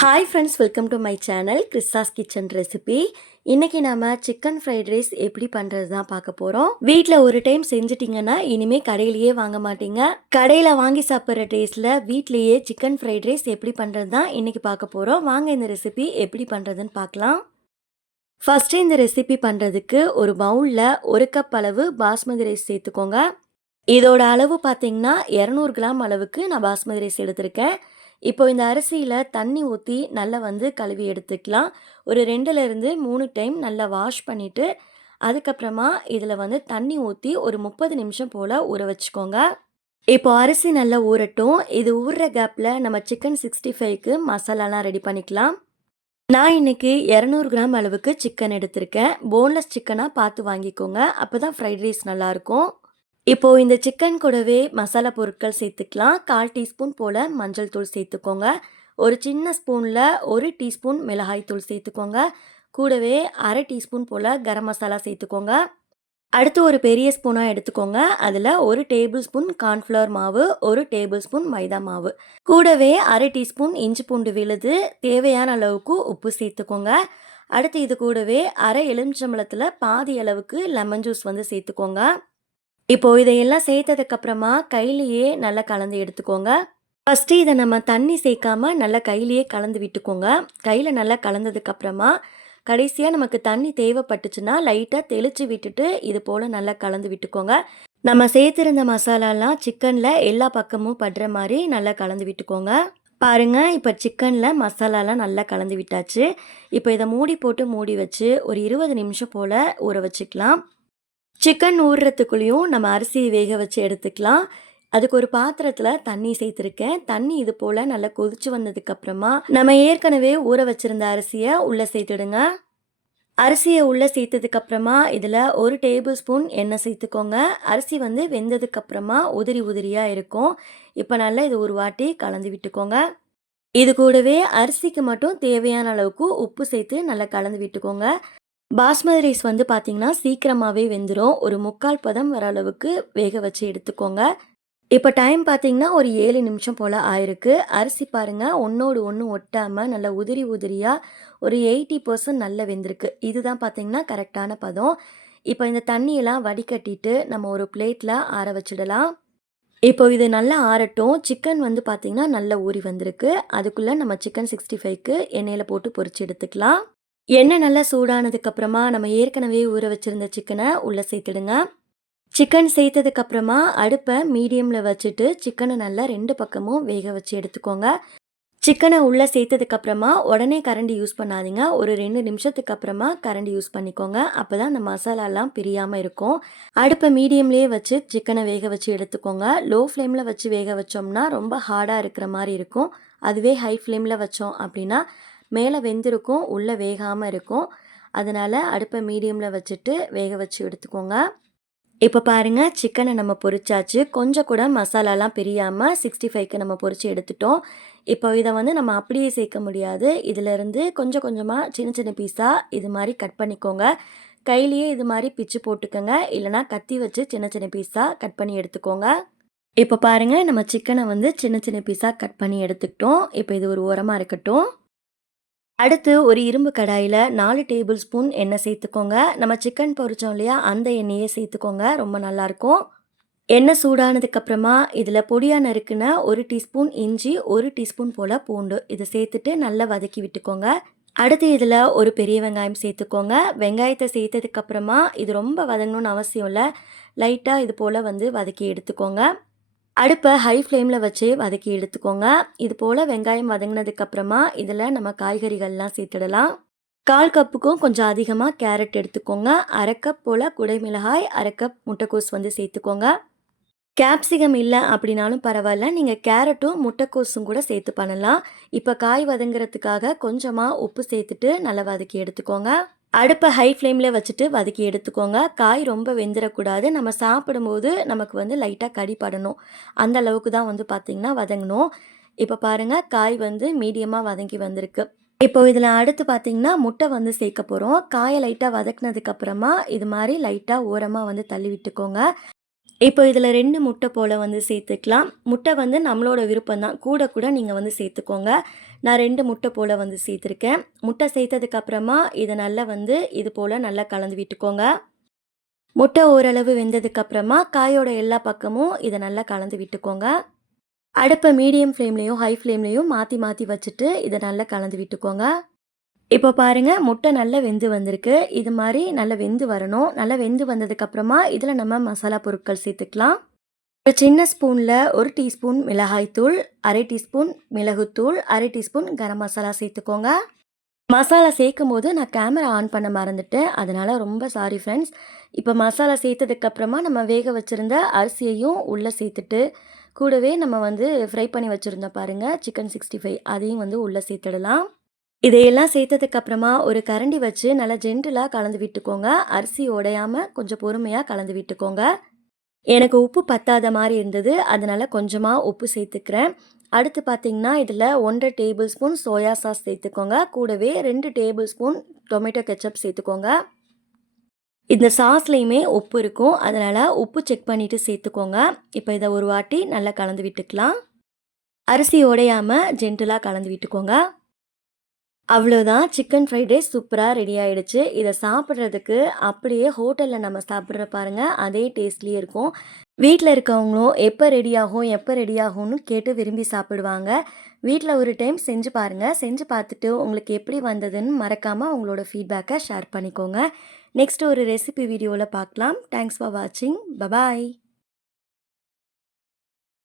Hi friends welcome to my channel Christa's kitchen recipe இன்னைக்கு நம்ம chicken fried rice எப்படி பண்ணுறது தான் பார்க்க போகிறோம் வீட்டில் ஒரு டைம் செஞ்சிட்டிங்கன்னா இனிமேல் கடையிலேயே வாங்க மாட்டீங்க. கடையில் வாங்கி சாப்பிட்ற டேஸ்ட்டில் வீட்லேயே சிக்கன் ஃப்ரைட் ரைஸ் எப்படி பண்ணுறது தான் இன்னைக்கு பார்க்க போகிறோம் வாங்க இந்த ரெசிபி எப்படி பண்ணுறதுன்னு பார்க்கலாம். ஃபஸ்ட்டு இந்த ரெசிபி பண்ணுறதுக்கு ஒரு பவுலில் ஒரு கப் அளவு பாஸ்மதி ரைஸ் சேர்த்துக்கோங்க. இதோட அளவு பார்த்தீங்கன்னா இரநூறு கிராம் அளவுக்கு நான் பாஸ்மதி ரைஸ் எடுத்திருக்கேன். இப்போ இந்த அரிசியில் தண்ணி ஊற்றி நல்லா வந்து கழுவி எடுத்துக்கலாம். ஒரு ரெண்டுலேருந்து மூணு டைம் நல்லா வாஷ் பண்ணிவிட்டு அதுக்கப்புறமா இதில் வந்து தண்ணி ஊற்றி ஒரு முப்பது நிமிஷம் போல் ஊற வச்சுக்கோங்க. இப்போ அரிசி நல்லா ஊறட்டும். இது ஊறுற கேப்பில் நம்ம சிக்கன் சிக்ஸ்டி ஃபைவ்க்கு மசாலாலாம் ரெடி பண்ணிக்கலாம். நான் இன்னைக்கு இரநூறு கிராம் அளவுக்கு சிக்கன் எடுத்திருக்கேன். போன்லெஸ் சிக்கனாக பார்த்து வாங்கிக்கோங்க. அப்போ தான் ஃப்ரைட் ரைஸ் நல்லாயிருக்கும் இப்போ இந்த சிக்கன் கூடவே மசாலா பொருட்கள் சேர்த்துக்கலாம். கால் டீஸ்பூன் போல் மஞ்சள் தூள் சேர்த்துக்கோங்க. ஒரு சின்ன ஸ்பூனில் ஒரு டீஸ்பூன் மிளகாய் தூள் சேர்த்துக்கோங்க. கூடவே அரை டீஸ்பூன் போல் கரம் மசாலா சேர்த்துக்கோங்க. அடுத்து ஒரு பெரிய ஸ்பூனாக எடுத்துக்கோங்க. அதில் ஒரு டேபிள் ஸ்பூன் கார்ன்ஃப்ளவர் மாவு ஒரு டேபிள் ஸ்பூன் மைதா மாவு. கூடவே அரை டீஸ்பூன் இஞ்சி பூண்டு விழுது தேவையான அளவுக்கு உப்பு சேர்த்துக்கோங்க. அடுத்து இது கூடவே அரை எலுமிச்சம்பழத்தில் பாதி அளவுக்கு லெமன் ஜூஸ் வந்து சேர்த்துக்கோங்க. இப்போ இதையெல்லாம் சேர்த்ததுக்கப்புறமா கையிலேயே நல்லா கலந்து எடுத்துக்கோங்க. ஃபஸ்ட்டு இதை நம்ம தண்ணி சேர்க்காம நல்லா கையிலேயே கலந்து விட்டுக்கோங்க. கையில் நல்லா கலந்ததுக்கப்புறமா கடைசியாக நமக்கு தண்ணி தேவைப்பட்டுச்சுன்னா லைட்டாக தெளித்து விட்டுட்டு இது போல் நல்லா கலந்து விட்டுக்கோங்க. நம்ம சேர்த்துருந்த மசாலாலாம் சிக்கனில் எல்லா பக்கமும் படுற மாதிரி நல்லா கலந்து விட்டுக்கோங்க. பாருங்கள் இப்போ சிக்கனில் மசாலாலாம் நல்லா கலந்து விட்டாச்சு. இப்போ இதை மூடி போட்டு மூடி வச்சு ஒரு இருபது நிமிஷம் போல் ஊற வச்சுக்கலாம். சிக்கன் ஊறுறதுக்குள்ளேயும் நம்ம அரிசி வேக வச்சு எடுத்துக்கலாம். அதுக்கு ஒரு பாத்திரத்தில் தண்ணி சேர்த்துருக்கேன். தண்ணி இது போல் நல்லா கொதிச்சு வந்ததுக்கப்புறமா நம்ம ஏற்கனவே ஊற வச்சுருந்த அரிசியை உள்ளே சேர்த்துடுங்க. அரிசியை உள்ளே சேர்த்ததுக்கப்புறமா இதில் ஒரு டேபிள் ஸ்பூன் எண்ணெய் சேர்த்துக்கோங்க. அரிசி வந்து வெந்ததுக்கப்புறமா உதிரி உதிரியாக இருக்கும். இப்போ நல்லா இது ஒரு வாட்டி கலந்து விட்டுக்கோங்க. இது கூடவே அரிசிக்கு மட்டும் தேவையான அளவுக்கு உப்பு சேர்த்து நல்லா கலந்து விட்டுக்கோங்க. பாஸ்மதி ரைஸ் வந்து பார்த்திங்கன்னா சீக்கிரமாகவே வெந்துடும் ஒரு முக்கால் பதம் வர அளவுக்கு வேக வச்சு எடுத்துக்கோங்க. இப்போ டைம் பார்த்திங்கன்னா ஒரு ஏழு நிமிஷம் போல் ஆயிருக்கு. அரிசி பாருங்கள் ஒன்றோடு ஒன்று ஒட்டாமல் நல்லா உதிரி உதிரியாக ஒரு எயிட்டி பர்சன்ட் நல்லா வெந்திருக்கு. இதுதான் பார்த்திங்கன்னா கரெக்டான பதம். இப்போ இந்த தண்ணியெல்லாம் வடிகட்டிட்டு நம்ம ஒரு பிளேட்டில் ஆற வச்சிடலாம். இப்போ இது நல்லா ஆறட்டும். சிக்கன் வந்து பார்த்திங்கன்னா நல்லா ஊறி வந்திருக்கு. அதுக்குள்ளே நம்ம சிக்கன் சிக்ஸ்டி ஃபைவ்க்கு எண்ணெயில் போட்டு பொரிச்சு எடுத்துக்கலாம். எண்ணெய் நல்லா சூடானதுக்கப்புறமா நம்ம ஏற்கனவே ஊற வச்சுருந்த சிக்கனை உள்ளே சேர்த்துடுங்க. சிக்கன் சேர்த்ததுக்கப்புறமா அடுப்பை மீடியமில் வச்சுட்டு சிக்கனை நல்லா ரெண்டு பக்கமும் வேக வச்சு எடுத்துக்கோங்க. சிக்கனை உள்ளே சேர்த்ததுக்கப்புறமா உடனே கரண்டி யூஸ் பண்ணாதீங்க. ஒரு ரெண்டு நிமிஷத்துக்கு அப்புறமா கரண்டி யூஸ் பண்ணிக்கோங்க. அப்போ தான் அந்த மசாலாலாம் பிரியாமல் இருக்கும். அடுப்பை மீடியம்லேயே வச்சு சிக்கனை வேக வச்சு எடுத்துக்கோங்க. லோ ஃப்ளேமில் வச்சு வேக வச்சோம்னா ரொம்ப ஹார்டாக இருக்கிற மாதிரி இருக்கும். அதுவே ஹை ஃப்ளேமில் வச்சோம் அப்படின்னா மேலே வெந்திருக்கும் உள்ளே வேகாமல் இருக்கும். அதனால் அடுப்பை மீடியமில் வச்சுட்டு வேக வச்சு எடுத்துக்கோங்க. இப்போ பாருங்கள் சிக்கனை நம்ம பொரிச்சாச்சு. கொஞ்சம் கூட மசாலாலாம் பிரியாமல் சிக்ஸ்டி ஃபைவ்க்கு நம்ம பொரித்து எடுத்துட்டோம். இப்போ இதை வந்து நம்ம அப்படியே சேர்க்க முடியாது. இதிலேருந்து கொஞ்சம் கொஞ்சமாக சின்ன சின்ன பீஸாக இது மாதிரி கட் பண்ணிக்கோங்க. கையிலேயே இது மாதிரி பிச்சு போட்டுக்கோங்க. இல்லைனா கத்தி வச்சு சின்ன சின்ன பீஸாக கட் பண்ணி எடுத்துக்கோங்க. இப்போ பாருங்கள் நம்ம சிக்கனை வந்து சின்ன சின்ன பீஸாக கட் பண்ணி எடுத்துக்கிட்டோம். இப்போ இது ஒரு உரமாக இருக்கட்டும். அடுத்து ஒரு இரும்பு கடாயில் நாலு டேபிள் ஸ்பூன் எண்ணெய் சேர்த்துக்கோங்க. நம்ம சிக்கன் பொரிச்சோம் இல்லையா அந்த எண்ணெயை சேர்த்துக்கோங்க. ரொம்ப நல்லாயிருக்கும். எண்ணெய் சூடானதுக்கப்புறமா இதில் பொடியாக நறுக்குன ஒரு டீஸ்பூன் இஞ்சி ஒரு டீஸ்பூன் போல் பூண்டு. இதை சேர்த்துட்டு நல்லா வதக்கி விட்டுக்கோங்க. அடுத்து இதில் ஒரு பெரிய வெங்காயம் சேர்த்துக்கோங்க. வெங்காயத்தை சேர்த்ததுக்கப்புறமா இது ரொம்ப வதங்கணும்னு அவசியம் இல்லை. லைட்டாக இது போல் வந்து வதக்கி எடுத்துக்கோங்க. அடுப்பை ஹை ஃப்ளேமில் வச்சு வதக்கி எடுத்துக்கோங்க. இது போல் வெங்காயம் வதங்கினதுக்கப்புறமா இதில் நம்ம காய்கறிகள்லாம் சேர்த்துடலாம். கால் கப்புக்கும் கொஞ்சம் அதிகமாக கேரட் எடுத்துக்கோங்க. அரை கப் போல் குடைமிளகாய் அரை கப் முட்டைக்கோஸ் வந்து சேர்த்துக்கோங்க. கேப்சிகம் இல்லை அப்படின்னாலும் பரவாயில்ல. நீங்கள் கேரட்டும் முட்டைக்கோஸும் கூட சேர்த்து பண்ணலாம். இப்போ காய் வதங்குறதுக்காக கொஞ்சமாக உப்பு சேர்த்துட்டு நல்லா வதக்கி எடுத்துக்கோங்க. அடுப்பை ஹை ஃப்ளேமில் வச்சுட்டு வதக்கி எடுத்துக்கோங்க. காய் ரொம்ப வெந்துடக்கூடாது நம்ம சாப்பிடும்போது நமக்கு வந்து லைட்டாக கடிப்படணும் அந்த அளவுக்கு தான் வந்து பார்த்திங்கன்னா வதங்கணும். இப்போ பாருங்கள் காய் வந்து மீடியமாக வதங்கி வந்திருக்கு. இப்போ இதில் அடுத்து பார்த்திங்கன்னா முட்டை வந்து சேர்க்க போகிறோம் காயை லைட்டாக வதக்குனதுக்கப்புறமா இது மாதிரி லைட்டாக ஓரமாக வந்து தள்ளி விட்டுக்கோங்க. இப்போ இதில் ரெண்டு முட்டை போல் வந்து சேர்த்துக்கலாம். முட்டை வந்து நம்மளோட விருப்பம் தான் கூட கூட நீங்கள் வந்து சேர்த்துக்கோங்க. நான் ரெண்டு முட்டை போல் வந்து சேர்த்துருக்கேன். முட்டை சேர்த்ததுக்கப்புறமா இதை நல்லா வந்து இது போல் நல்லா கலந்து விட்டுக்கோங்க. முட்டை ஓரளவு வெந்ததுக்கப்புறமா காயோட எல்லா பக்கமும் இதை நல்லா கலந்து விட்டுக்கோங்க. அடுப்பை மீடியம் ஃப்ளேம்லேயும் ஹை ஃப்ளேம்லேயும் மாற்றி மாற்றி வச்சுட்டு இதை நல்லா கலந்து விட்டுக்கோங்க. இப்போ பாருங்கள் முட்டை நல்லா வெந்து வந்திருக்கு. இது மாதிரி நல்லா வெந்து வரணும். நல்லா வெந்து வந்ததுக்கப்புறமா இதில் நம்ம மசாலா பொருட்கள் சேர்த்துக்கலாம். ஒரு சின்ன ஸ்பூனில் ஒரு டீஸ்பூன் மிளகாய்த்தூள் அரை டீஸ்பூன் மிளகுத்தூள் அரை டீஸ்பூன் கரம் மசாலா சேர்த்துக்கோங்க. மசாலா சேர்க்கும் போது நான் கேமரா ஆன் பண்ண மறந்துட்டேன். அதனால் ரொம்ப சாரி ஃப்ரெண்ட்ஸ் இப்போ மசாலா சேர்த்ததுக்கப்புறமா நம்ம வேக வச்சுருந்த அரிசியையும் உள்ளே சேர்த்துட்டு கூடவே நம்ம வந்து ஃப்ரை பண்ணி வச்சுருந்தோம் பாருங்கள் சிக்கன் சிக்ஸ்டி ஃபைவ் அதையும் வந்து உள்ளே சேர்த்துடலாம். இதையெல்லாம் சேர்த்ததுக்கப்புறமா ஒரு கரண்டி வச்சு நல்லா ஜென்டிலாக கலந்து விட்டுக்கோங்க. அரிசி உடையாமல் கொஞ்சம் பொறுமையாக கலந்து விட்டுக்கோங்க. எனக்கு உப்பு பத்தாத மாதிரி இருந்தது. அதனால் கொஞ்சமாக உப்பு சேர்த்துக்கிறேன். அடுத்து பார்த்தீங்கன்னா இதில் ஒன்றரை டேபிள் ஸ்பூன் சோயா சாஸ் சேர்த்துக்கோங்க. கூடவே ரெண்டு டேபிள் ஸ்பூன் டொமேட்டோ கெச்சப் சேர்த்துக்கோங்க. இந்த சாஸ்லேயுமே உப்பு இருக்கும். அதனால் உப்பு செக் பண்ணிவிட்டு சேர்த்துக்கோங்க. இப்போ இதை ஒரு வாட்டி நல்லா கலந்து விட்டுக்கலாம். அரிசி உடையாமல் ஜென்டலாக கலந்து விட்டுக்கோங்க. அவ்வளோதான் சிக்கன் ஃப்ரைட் ரைஸ் சூப்பராக ரெடி ஆகிடுச்சு இதை சாப்பிட்றதுக்கு அப்படியே ஹோட்டலில் நம்ம சாப்பிட்ற பாருங்க அதே டேஸ்ட்லேயே இருக்கும். வீட்டில் இருக்கவங்களும் எப்போ ரெடி ஆகும் எப்போ ரெடி ஆகும்னு கேட்டு விரும்பி சாப்பிடுவாங்க. வீட்டில் ஒரு டைம் செஞ்சு பாருங்கள் செஞ்சு பார்த்துட்டு உங்களுக்கு எப்படி வந்ததுன்னு மறக்காமல் உங்களோட ஃபீட்பேக்கை ஷேர் பண்ணிக்கோங்க. நெக்ஸ்ட் ஒரு ரெசிபி வீடியோவில் பார்க்கலாம். தேங்க்ஸ் ஃபார் வாட்சிங் பபாய்